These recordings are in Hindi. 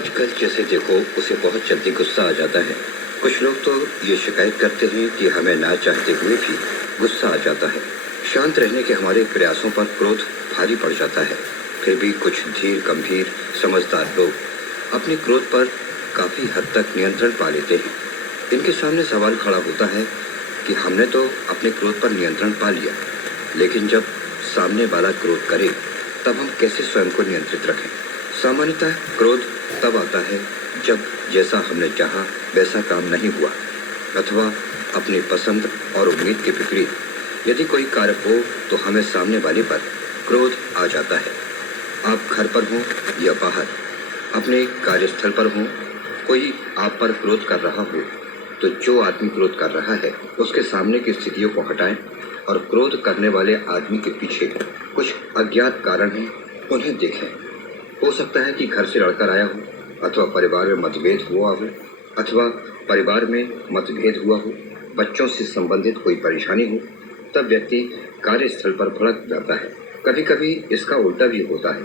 आजकल जैसे देखो उसे बहुत जल्दी गुस्सा आ जाता है। कुछ लोग तो ये शिकायत करते हैं कि हमें ना चाहते हुए भी गुस्सा आ जाता है। शांत रहने के हमारे प्रयासों पर क्रोध भारी पड़ जाता है। फिर भी कुछ धीर गंभीर समझदार लोग अपने क्रोध पर काफी हद तक नियंत्रण पा लेते हैं। इनके सामने सवाल खड़ा होता है कि हमने तो अपने क्रोध पर नियंत्रण पा लिया, लेकिन जब सामने वाला क्रोध करे तब हम कैसे स्वयं को नियंत्रित रखें। सामान्यतः क्रोध तब आता है जब जैसा हमने चाहा वैसा काम नहीं हुआ, अथवा अपनी पसंद और उम्मीद के विपरीत यदि कोई कार्य हो तो हमें सामने वाले पर क्रोध आ जाता है। आप घर पर हों या बाहर, अपने कार्यस्थल पर हों, कोई आप पर क्रोध कर रहा हो तो जो आदमी क्रोध कर रहा है उसके सामने की स्थितियों को हटाएं और क्रोध करने वाले आदमी के पीछे कुछ अज्ञात कारण हैं, उन्हें देखें। हो सकता है कि घर से लड़कर आया हो, अथवा परिवार में मतभेद हुआ हो, बच्चों से संबंधित कोई परेशानी हो, तब व्यक्ति कार्यस्थल पर भड़क जाता है। कभी कभी इसका उल्टा भी होता है।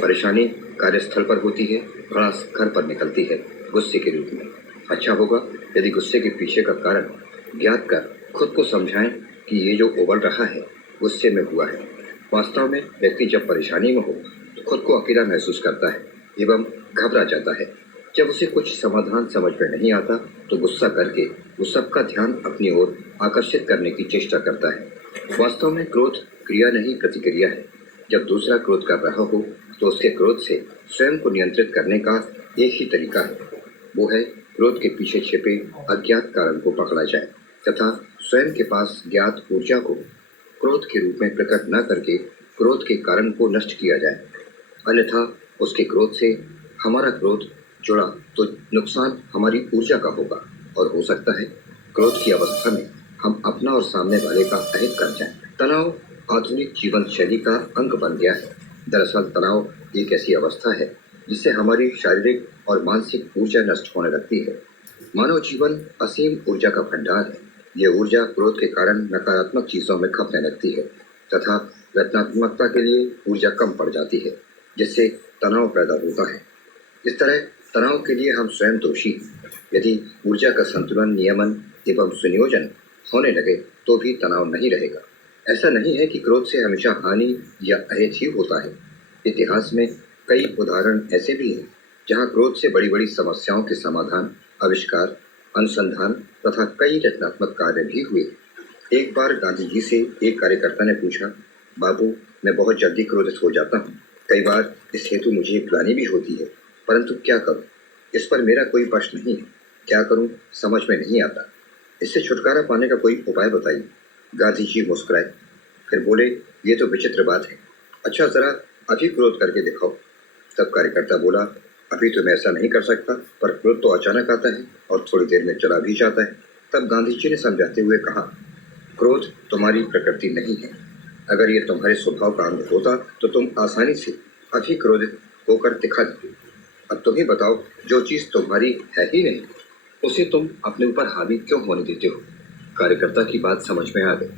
परेशानी कार्यस्थल पर होती है, भड़ास घर पर निकलती है गुस्से के रूप में। अच्छा होगा यदि गुस्से के पीछे का कारण ज्ञात कर खुद को समझाएं कि ये जो उबल रहा है गुस्से में हुआ है। वास्तव में व्यक्ति जब परेशानी में हो तो खुद को अकेला महसूस करता है एवं घबरा जाता है। जब उसे कुछ समाधान समझ में नहीं आता तो गुस्सा करके वो सबका ध्यान अपनी ओर आकर्षित करने की चेष्टा करता है। वास्तव में क्रोध क्रिया नहीं प्रतिक्रिया है। जब दूसरा क्रोध कर रहा हो तो उसके क्रोध से स्वयं को नियंत्रित करने का एक ही तरीका है, वो है क्रोध के पीछे छिपे अज्ञात कारण को पकड़ा जाए तथा स्वयं के पास ज्ञात ऊर्जा को क्रोध के रूप में प्रकट न करके क्रोध के कारण को नष्ट किया जाए। अन्यथा उसके क्रोध से हमारा क्रोध जुड़ा तो नुकसान हमारी ऊर्जा का होगा और हो सकता है क्रोध की अवस्था में हम अपना और सामने वाले का अहित कर जाएं। तनाव आधुनिक जीवन शैली का अंग बन गया है। दरअसल तनाव एक ऐसी अवस्था है जिससे हमारी शारीरिक और मानसिक ऊर्जा नष्ट होने लगती है। मानव जीवन असीम ऊर्जा का भंडार है। ये ऊर्जा क्रोध के कारण नकारात्मक चीजों में खपने लगती है तथा रचनात्मकता के लिए ऊर्जा कम पड़ जाती है, जिससे तनाव पैदा होता है। इस तरह तनाव के लिए हम स्वयं दोषी हैं। यदि ऊर्जा का संतुलन, नियमन एवं संयोजन होने लगे तो भी तनाव नहीं रहेगा। ऐसा नहीं है कि क्रोध से हमेशा हानि या अहित ही होता है। इतिहास में कई उदाहरण ऐसे भी हैं जहाँ क्रोध से बड़ी बड़ी समस्याओं के समाधान, आविष्कार, अनुसंधान तथा कई रचनात्मक कार्य भी हुए। एक बार गांधी जी से एक कार्यकर्ता ने पूछा, बाबू, मैं बहुत जल्दी क्रोधित हो जाता हूँ। कई बार इस हेतु मुझे ग्लानि भी होती है, परंतु क्या करूँ? इस पर मेरा कोई वश नहीं है। क्या करूँ समझ में नहीं आता। इससे छुटकारा पाने का कोई उपाय बताइए। गांधी जी मुस्कुराए, फिर बोले, ये तो विचित्र बात है। अच्छा, जरा अभी क्रोध करके दिखाओ। तब कार्यकर्ता बोला, अभी तो मैं ऐसा नहीं कर सकता, पर क्रोध तो अचानक आता है और थोड़ी देर में चला भी जाता है। तब गांधी जी ने समझाते हुए कहा, क्रोध तुम्हारी प्रकृति नहीं है। अगर ये तुम्हारे स्वभाव का अंग होता तो तुम आसानी से अभी क्रोधित होकर दिखा देते। अब तुम ही बताओ, जो चीज तुम्हारी है ही नहीं उसे तुम अपने ऊपर हावी क्यों होने देते हो? कार्यकर्ता की बात समझ में आ गई।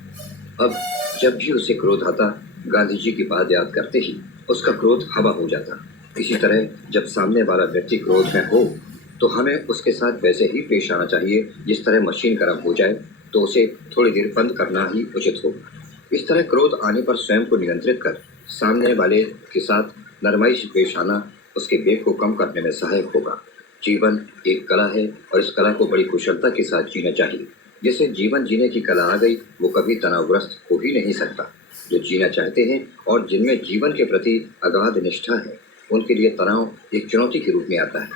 अब जब भी उसे क्रोध आता, गांधी जी की बात याद करते ही उसका क्रोध हवा हो जाता। इसी तरह जब सामने वाला व्यक्ति क्रोध में हो तो हमें उसके साथ वैसे ही पेश आना चाहिए जिस तरह मशीन गर्म हो जाए तो उसे थोड़ी देर बंद करना ही उचित हो। इस तरह क्रोध आने पर स्वयं को नियंत्रित कर सामने वाले के साथ नरमाई से पेश आना उसके वेग को कम करने में सहायक होगा। जीवन एक कला है और इस कला को बड़ी कुशलता के साथ जीना चाहिए। जिसे जीवन जीने की कला आ गई वो कभी तनावग्रस्त हो ही नहीं सकता। जो जीना चाहते हैं और जिनमें जीवन के प्रति अगाध निष्ठा है, उनके लिए तनाव एक चुनौती के रूप में आता है।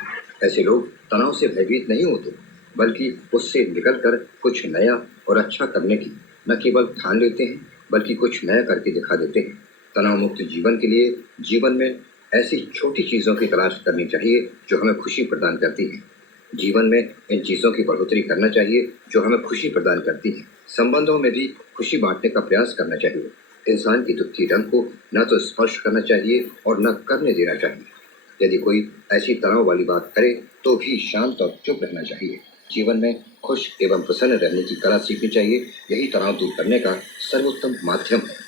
ऐसे लोग तनाव से भयभीत नहीं होते, बल्कि उससे निकलकर कुछ नया और अच्छा करने की न केवल ठान लेते हैं, बल्कि कुछ नया करके दिखा देते हैं। तनाव मुक्त जीवन के लिए जीवन में ऐसी छोटी चीज़ों की तलाश करनी चाहिए जो हमें खुशी प्रदान करती हैं। जीवन में इन चीज़ों की बढ़ोतरी करना चाहिए जो हमें खुशी प्रदान करती हैं। संबंधों में भी खुशी बांटने का प्रयास करना चाहिए। इंसान की दुखती रंग को न तो स्पर्श करना चाहिए और न करने देना चाहिए। यदि कोई ऐसी तनाव वाली बात करे तो भी शांत और चुप रहना चाहिए। जीवन में खुश एवं प्रसन्न रहने की कला सीखनी चाहिए। यही तनाव दूर करने का सर्वोत्तम माध्यम है।